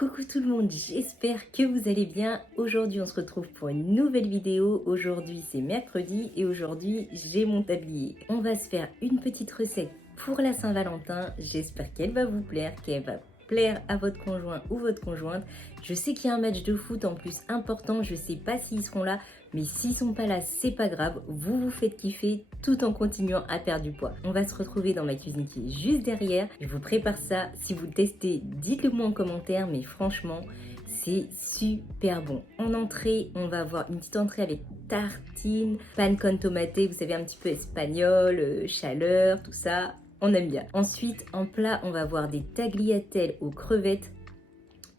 Coucou tout le monde, j'espère que vous allez bien. Aujourd'hui on se retrouve pour une nouvelle vidéo. Aujourd'hui c'est mercredi et aujourd'hui j'ai mon tablier. On va se faire une petite recette pour la Saint-Valentin. J'espère qu'elle va vous plaire, qu'elle va plaire à votre conjoint ou votre conjointe. Je sais qu'il y a un match de foot en plus important, je sais pas s'ils seront là, mais s'ils sont pas là, c'est pas grave, vous vous faites kiffer tout en continuant à perdre du poids. On va se retrouver dans ma cuisine qui est juste derrière. Je vous prépare ça. Si vous le testez, dites-le moi en commentaire, mais franchement, c'est super bon. En entrée, on va avoir une petite entrée avec tartine, pan con tomaté, vous savez, un petit peu espagnol, chaleur, tout ça. On aime bien. Ensuite, en plat, on va avoir des tagliatelles aux crevettes.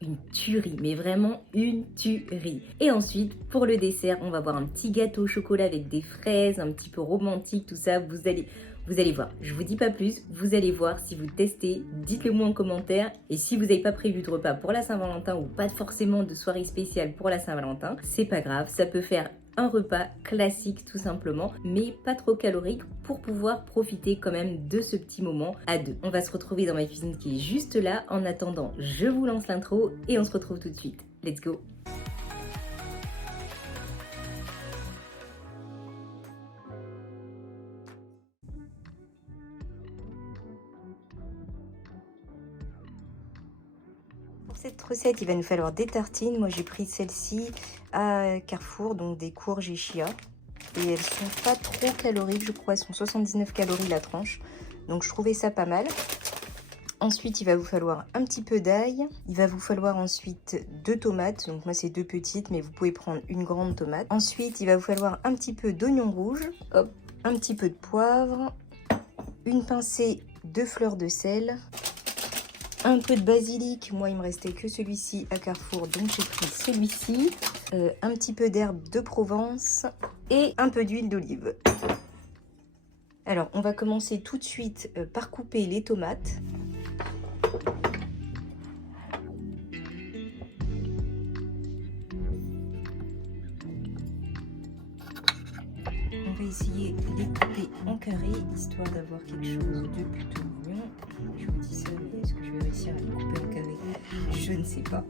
Une tuerie, mais vraiment une tuerie. Et ensuite, pour le dessert, on va avoir un petit gâteau au chocolat avec des fraises, un petit peu romantique, tout ça. Vous allez voir. Je vous dis pas plus, vous allez voir. Si vous testez, dites-le moi en commentaire. Et si vous n'avez pas prévu de repas pour la Saint-Valentin ou pas forcément de soirée spéciale pour la Saint-Valentin, c'est pas grave, ça peut faire un repas classique tout simplement, mais pas trop calorique pour pouvoir profiter quand même de ce petit moment à deux. On va se retrouver dans ma cuisine qui est juste là. En attendant, je vous lance l'intro et on se retrouve tout de suite. Let's go! Pour cette recette, il va nous falloir des tartines. Moi, j'ai pris celle-ci à Carrefour, donc des courges et chia. Et elles sont pas trop caloriques, je crois. Elles sont 79 calories la tranche. Donc, je trouvais ça pas mal. Ensuite, il va vous falloir un petit peu d'ail. Il va vous falloir ensuite 2 tomates. Donc, moi, c'est 2 petites, mais vous pouvez prendre une grande tomate. Ensuite, il va vous falloir un petit peu d'oignon rouge. Hop, un petit peu de poivre. Une pincée de fleur de sel. Un peu de basilic, moi il me restait que celui-ci à Carrefour, donc j'ai pris celui-ci. Un petit peu d'herbe de Provence et un peu d'huile d'olive. Alors on va commencer tout de suite par couper les tomates. On va essayer de les couper en carré, histoire d'avoir quelque chose de plutôt mignon. Je vous dis ça, mais est-ce que je vais réussir à les couper en carré? Je ne sais pas.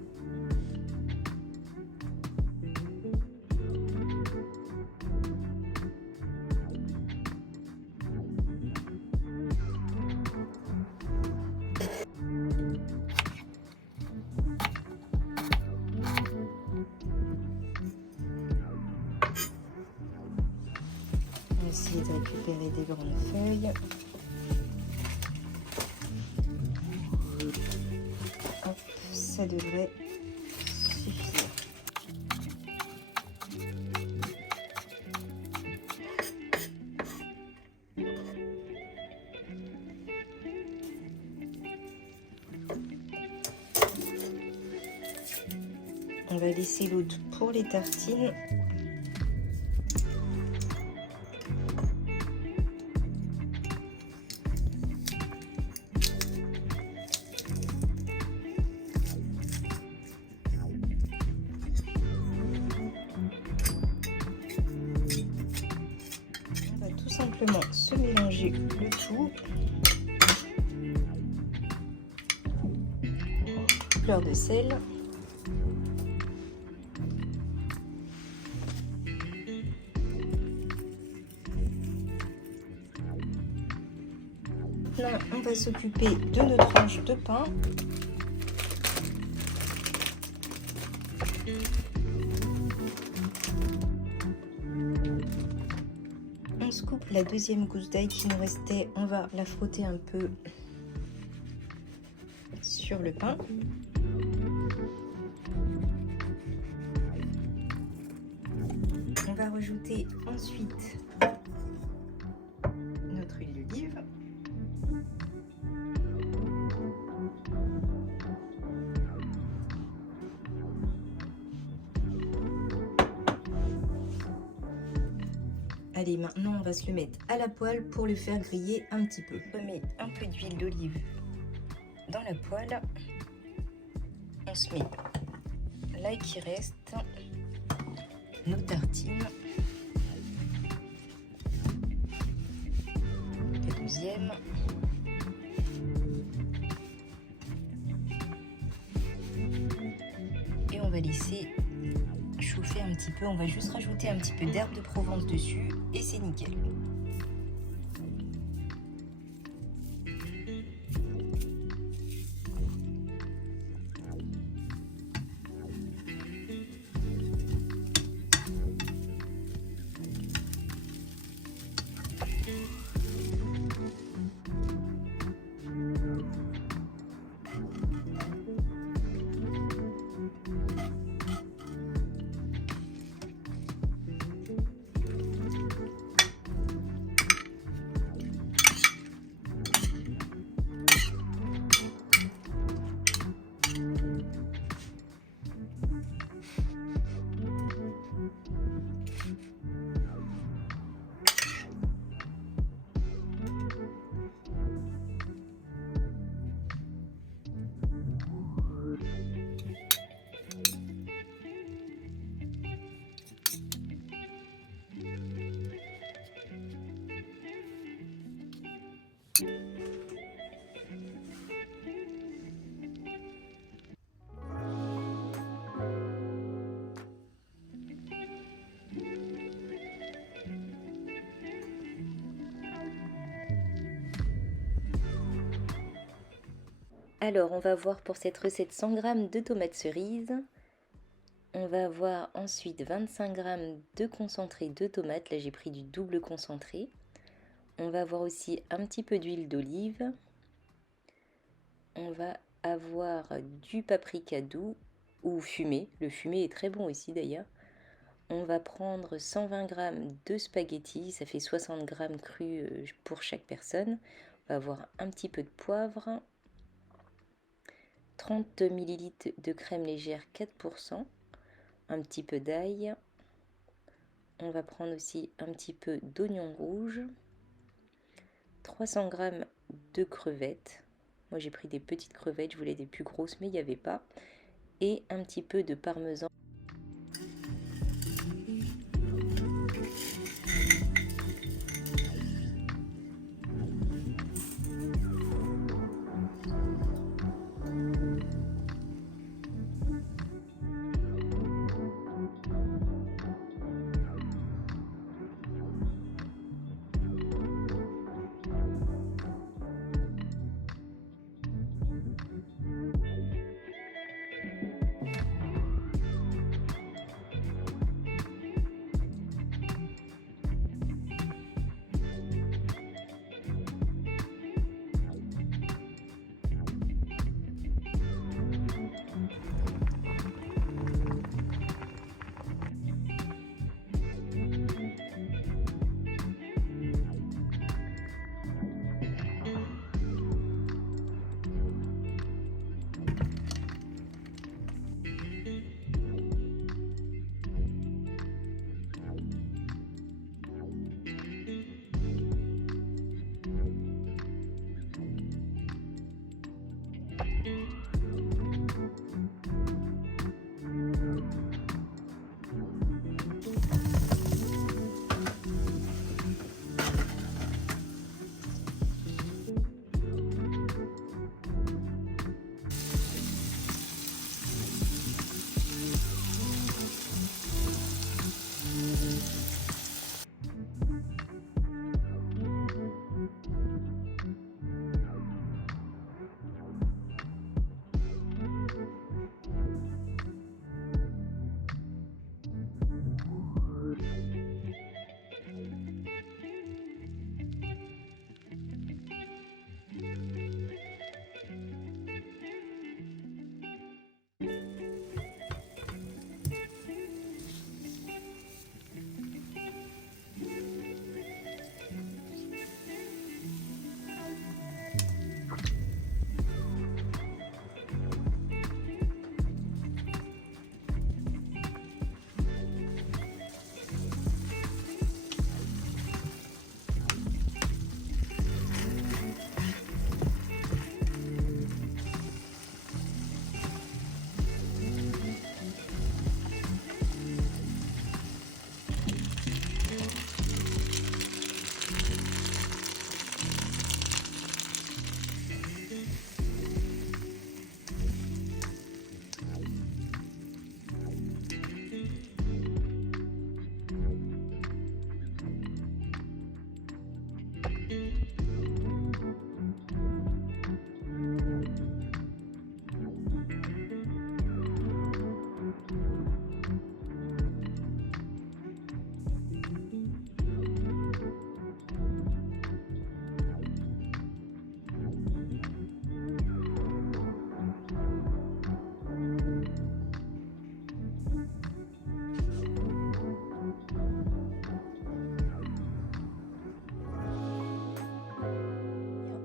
On va essayer de récupérer des grandes feuilles. Hop, ça devrait suffire. On va laisser l'autre pour les tartines. On va tout simplement se mélanger le tout. Fleur de sel. Maintenant, on va s'occuper de nos tranches de pain. On se coupe la deuxième gousse d'ail qui nous restait. On va la frotter un peu sur le pain. On va rajouter ensuite notre huile d'olive. Allez, maintenant on va se le mettre à la poêle pour le faire griller un petit peu. On met un peu d'huile d'olive dans la poêle. On se met l'ail qui reste, nos tartines, la deuxième, laisser chauffer un petit peu. On va juste rajouter un petit peu d'herbe de Provence dessus et c'est nickel. Alors, on va voir pour cette recette 100 g de tomates cerises. On va avoir ensuite 25 g de concentré de tomates. Là, j'ai pris du double concentré. On va avoir aussi un petit peu d'huile d'olive. On va avoir du paprika doux ou fumé. Le fumé est très bon aussi d'ailleurs. On va prendre 120 g de spaghettis. Ça fait 60 g crus pour chaque personne. On va avoir un petit peu de poivre. 30 ml de crème légère 4%, un petit peu d'ail, on va prendre aussi un petit peu d'oignon rouge, 300 g de crevettes, moi j'ai pris des petites crevettes, je voulais des plus grosses mais il n'y avait pas, et un petit peu de parmesan.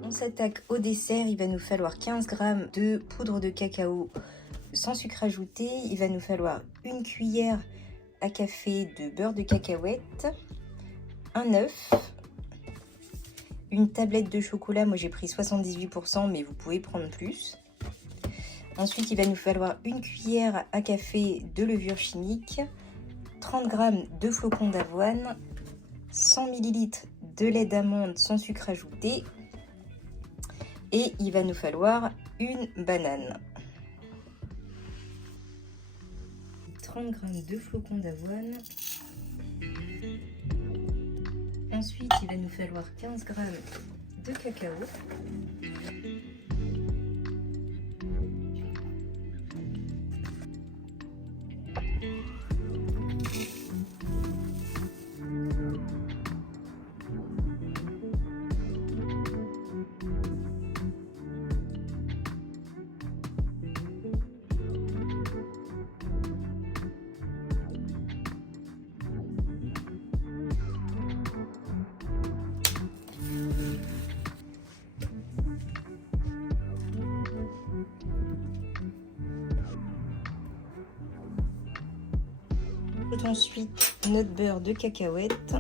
On s'attaque au dessert. Il va nous falloir 15 g de poudre de cacao sans sucre ajouté. Il va nous falloir une cuillère à café de beurre de cacahuète, un œuf, une tablette de chocolat. Moi j'ai pris 78%, mais vous pouvez prendre plus. Ensuite, il va nous falloir une cuillère à café de levure chimique, 30 g de flocons d'avoine, 100 ml de lait d'amande sans sucre ajouté. Et il va nous falloir une banane. 30 g de flocons d'avoine. Ensuite, il va nous falloir 15 g de cacao. Ensuite, notre beurre de cacahuète.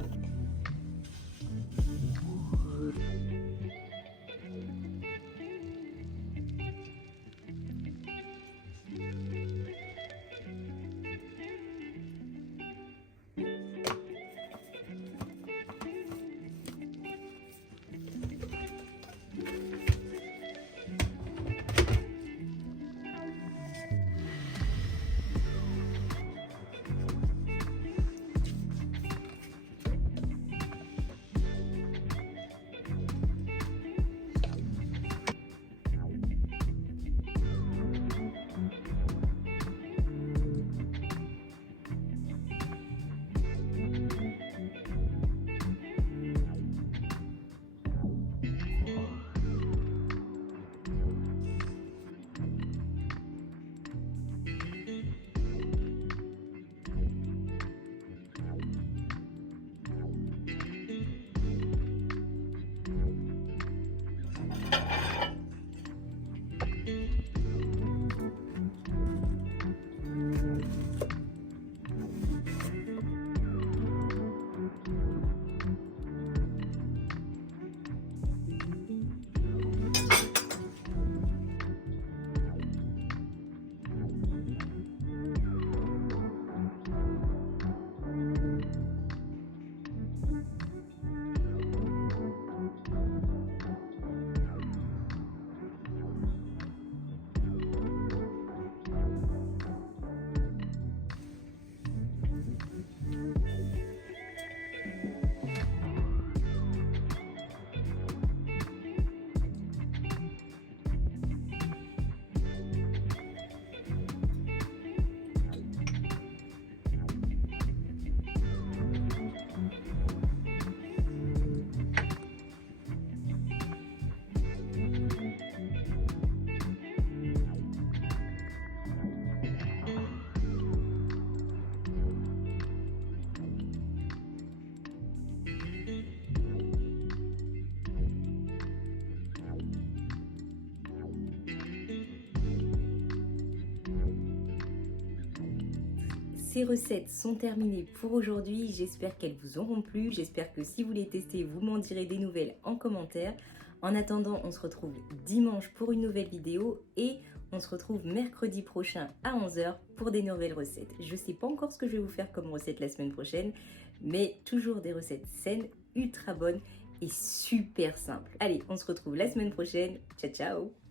Ces recettes sont terminées pour aujourd'hui. J'espère qu'elles vous auront plu. J'espère que si vous les testez, vous m'en direz des nouvelles en commentaire. En attendant, on se retrouve dimanche pour une nouvelle vidéo et on se retrouve mercredi prochain à 11 h pour des nouvelles recettes. Je ne sais pas encore ce que je vais vous faire comme recette la semaine prochaine, mais toujours des recettes saines, ultra bonnes et super simples. Allez, on se retrouve la semaine prochaine. Ciao, ciao!